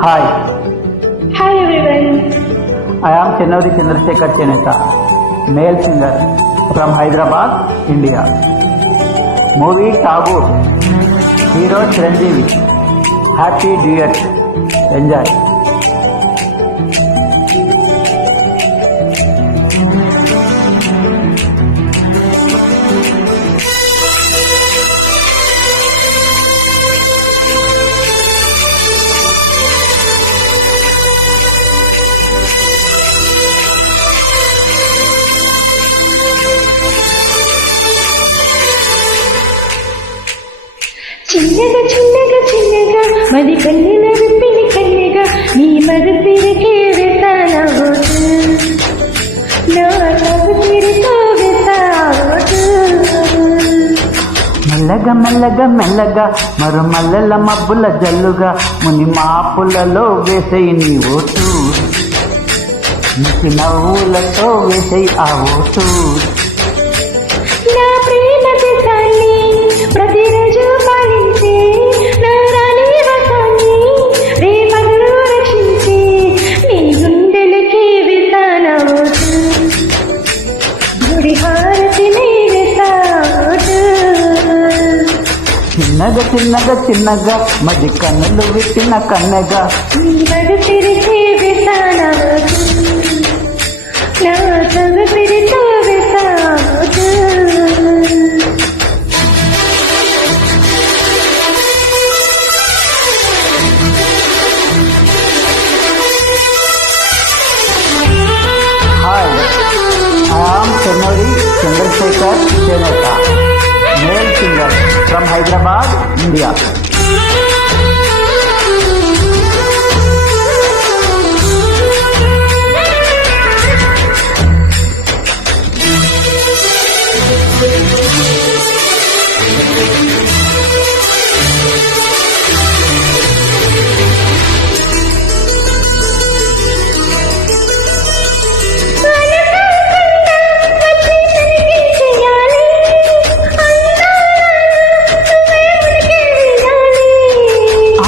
Hi, Hi everyone. I am Chennuri Chandrasekhar Cheneta, male singer from Hyderabad, India. Movie Tabu, hero Chiranjeevi. Happy duet. Enjoy. చిన్నగా చిన్నగా చిన్నగా మది కన్నెల విప్పిని కన్నెగా నీ మగసిరికే వెతానవోదు నా మగసిరితో వెతావోదు మెల్లగా మెల్లగా మెల్లగా మరు మల్లెల మబ్బుల జల్లుగా ముని మాపులలో వేసేయి నీ ఓటు నీటి నవ్వులతో వేసేయి ఆ ఓటు నా ప్రేమ దేశాన్ని ప్రతిరోజు పాలించే నా రాణి వసాన్ని రేపగలు రక్షించే నీ గుండెలకి వెతానవోదు గుడి హారతిని వెతావోదు చిన్నగా చిన్నగా చిన్నగా మది కన్నులు విట్టిన కన్నెగా నీ మగసిరికే వెతానవోదు నా సొగసిరితో వెతావోదు Hi, I am Chennuri Chandrasekhar Cheneta, male singer from Hyderabad, India.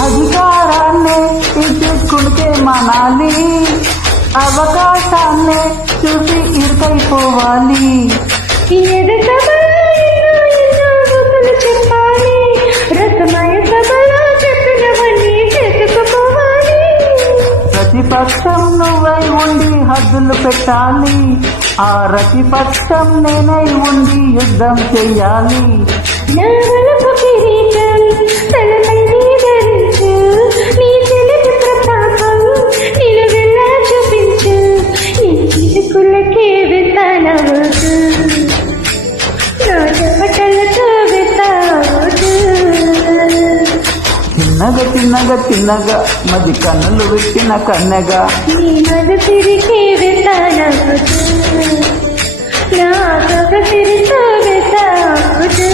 అధికారాన్ని ఇచ్చుకుంటే మనాలి అవకాశాన్ని చూసి ఇరుకైపోవాలి చెప్పాలి రసమయ సభలో చెప్పినవన్నీ చేసుకుపోవాలి ప్రతిపక్షం నువ్వై ఉండి హద్దులు పెట్టాలి ఆ ప్రతిపక్షం నేనై ఉండి యుద్ధం చెయ్యాలి నా వలపు కిరీటం తలపై ధరించు నీ చెలిటి ప్రతాపం నిలువెల్లా చూపించు నీ చిలుకులకే వెతానవోదు నా చెమటలతో వెతావోదు చిన్నగా చిన్నగా చిన్నగా మది కన్నులు విట్టిన కన్నెగా నీ మగసిరికే వెతానవోదు నా సొగసిరితో వెతావోదు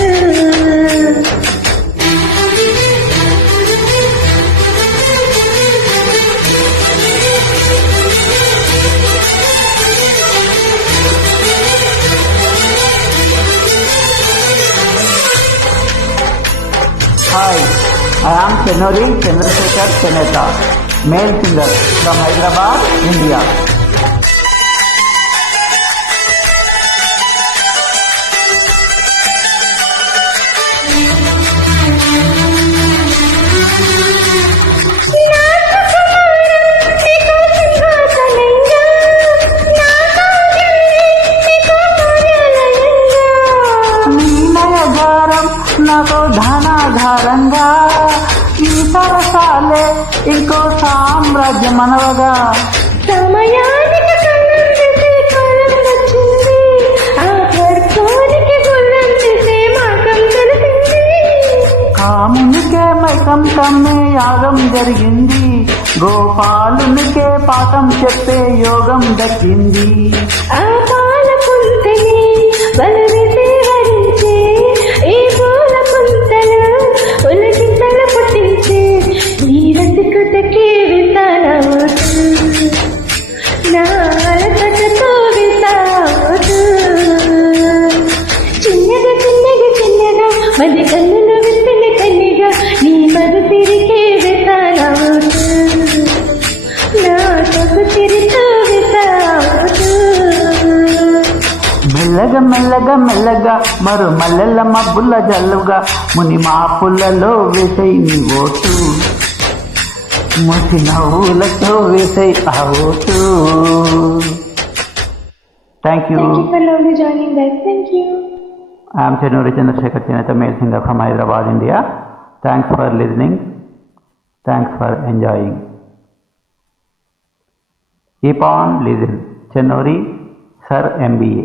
Hi, I am Chennuri Chandrasekhar Cheneta, male singer from Hyderabad, India. నీ నయగారం నాతో ధనాధారంగా ఈ సరసాలే ఇంకో సామ్రాజ్యం అనవగా సమయానికి కన్నం చేసే కాలం వచ్చింది ఆ వర్గానికి గుల్లం చేసే మార్గం తెలిసింది కామునికే మైకం కమ్మే యాగం జరిగింది గోపాలునికే పాఠం చెప్పే యోగం దక్కింది ఆ పాల పుంతని బలవేసే వరించే ఈ పూల పుంతలు ఉలకింతలు పుట్టించే ఈ రసికుతకి వెతానవోదు నా అలసటతో వెతావోదు చిన్నగా చిన్నగా చిన్నగా మది కన్నులు విప్పిన కన్నెగా నీ మగసిరికే వెతానవోదు మెల్లగా మెల్లగా మెల్లగా మరు మల్లెల మబ్బుల జల్లుగా ముని మాపులలో వేసై నీ ఓటు ముసి నవ్వులతో వేసై ఆ vote. Thank you. Thank you for lovely joining guys. Thank you. I am Chennuri Chandrasekhar Cheneta, male singer from Hyderabad, India. Thanks for listening. Thanks for enjoying. Keep on listening. Chennuri Sir MBA.